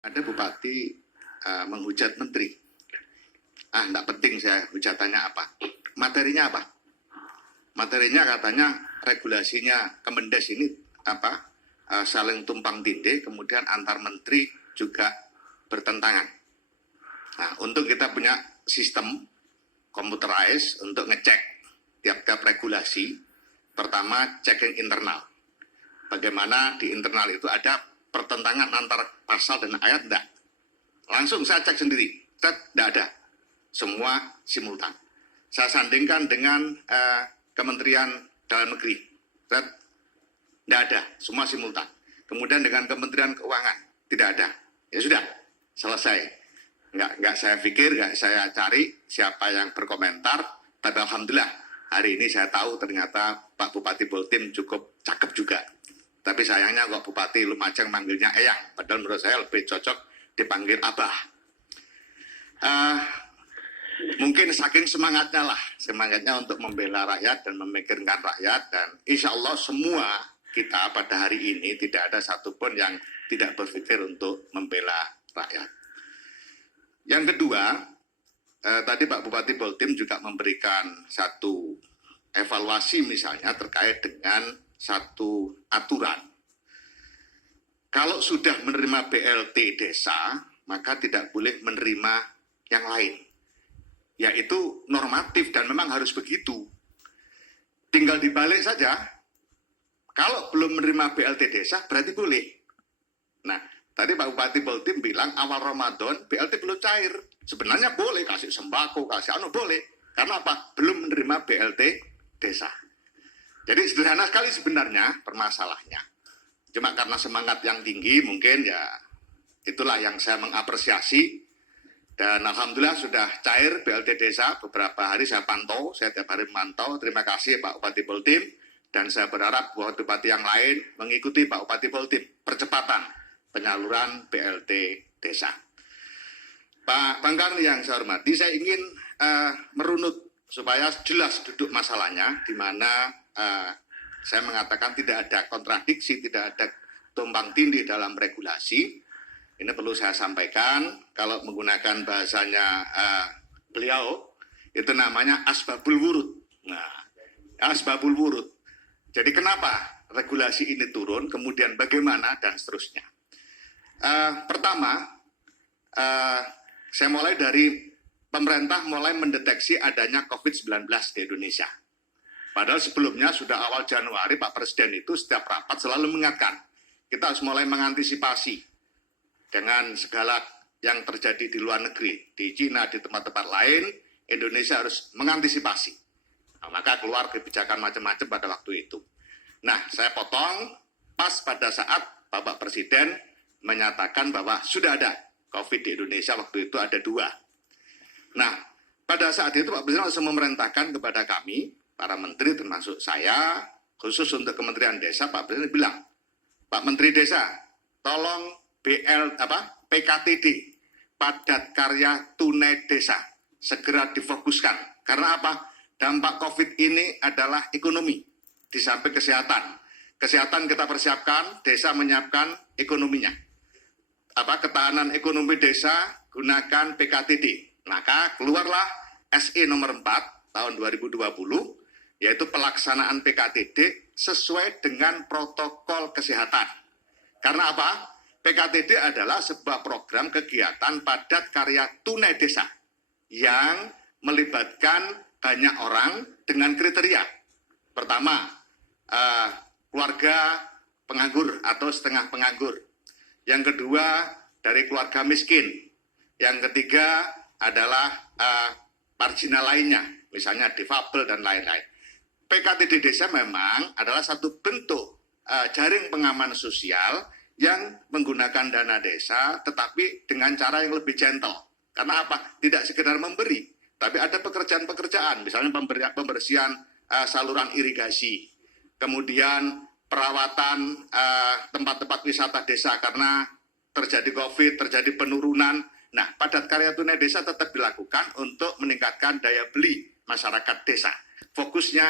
Ada bupati menghujat menteri. Enggak penting saya hujatannya apa. Materinya apa? Materinya katanya regulasinya Kemendes ini saling tumpang tindih, kemudian antar menteri juga bertentangan. Nah, untuk kita punya sistem computerized untuk ngecek tiap-tiap regulasi, pertama checking internal. Bagaimana di internal itu ada pertentangan antara pasal dan ayat, enggak. Langsung saya cek sendiri, enggak ada. Semua simultan. Saya sandingkan dengan Kementerian Dalam Negeri, enggak ada, semua simultan. Kemudian dengan Kementerian Keuangan, tidak ada. Ya sudah, selesai. Enggak saya pikir, enggak saya cari siapa yang berkomentar, tapi alhamdulillah hari ini saya tahu ternyata Pak Bupati Bultim cukup cakep juga. Tapi sayangnya kok Bupati Lumajang manggilnya Eyang, padahal menurut saya lebih cocok dipanggil Abah. Mungkin saking semangatnya untuk membela rakyat dan memikirkan rakyat, dan insya Allah semua kita pada hari ini tidak ada satupun yang tidak berpikir untuk membela rakyat. Yang kedua, tadi Pak Bupati Bultim juga memberikan satu evaluasi misalnya terkait dengan satu aturan. Kalau sudah menerima BLT desa, maka tidak boleh menerima yang lain. Yaitu normatif dan memang harus begitu. Tinggal dibalik saja. Kalau belum menerima BLT desa, berarti boleh. Nah, tadi Pak Bupati Bultim bilang awal Ramadan BLT belum cair. Sebenarnya boleh kasih sembako, kasih boleh. Karena apa? Belum menerima BLT desa. Jadi sederhana sekali sebenarnya permasalahannya. Cuma karena semangat yang tinggi mungkin ya itulah yang saya mengapresiasi. Dan alhamdulillah sudah cair BLT desa, beberapa hari saya pantau, saya tiap hari memantau. Terima kasih Pak Bupati Bultim. Dan saya berharap bupati yang lain mengikuti Pak Bupati Bultim percepatan penyaluran BLT desa. Pak Bangkarni yang saya hormati, saya ingin merunut supaya jelas duduk masalahnya, di mana saya mengatakan tidak ada kontradiksi, tidak ada tumpang tindih dalam regulasi. Ini perlu saya sampaikan, kalau menggunakan bahasanya beliau, itu namanya asbabul wurud. Nah, asbabul wurud. Jadi kenapa regulasi ini turun, kemudian bagaimana, dan seterusnya. Pertama, saya mulai dari pemerintah mulai mendeteksi adanya COVID-19 di Indonesia. Padahal sebelumnya sudah awal Januari Pak Presiden itu setiap rapat selalu mengingatkan, kita harus mulai mengantisipasi dengan segala yang terjadi di luar negeri, di Cina, di tempat-tempat lain, Indonesia harus mengantisipasi. Nah, maka keluar kebijakan macam-macam pada waktu itu. Nah, saya potong pas pada saat Bapak Presiden menyatakan bahwa sudah ada COVID di Indonesia, waktu itu ada 2. Nah, pada saat itu Pak Presiden langsung memerintahkan kepada kami, para menteri termasuk saya, khusus untuk Kementerian Desa, Pak Presiden bilang, Pak Menteri Desa, tolong PKTD, padat karya tunai desa, segera difokuskan. Karena apa? Dampak COVID ini adalah ekonomi, di samping kesehatan. Kesehatan kita persiapkan, desa menyiapkan ekonominya. Ketahanan ekonomi desa, gunakan PKTD. Maka keluarlah SE nomor 4 tahun 2020, yaitu pelaksanaan PKTD sesuai dengan protokol kesehatan. Karena apa? PKTD adalah sebuah program kegiatan padat karya tunai desa yang melibatkan banyak orang dengan kriteria. Pertama, keluarga penganggur atau setengah penganggur. Yang kedua, dari keluarga miskin. Yang ketiga adalah marginal lainnya, misalnya difabel dan lain-lain. PKTD desa memang adalah satu bentuk jaring pengaman sosial yang menggunakan dana desa, tetapi dengan cara yang lebih gentle. Karena apa? Tidak sekedar memberi, tapi ada pekerjaan-pekerjaan, misalnya pembersihan saluran irigasi, kemudian perawatan tempat-tempat wisata desa karena terjadi COVID, terjadi penurunan. Nah, padat karya tunai desa tetap dilakukan untuk meningkatkan daya beli masyarakat desa. Fokusnya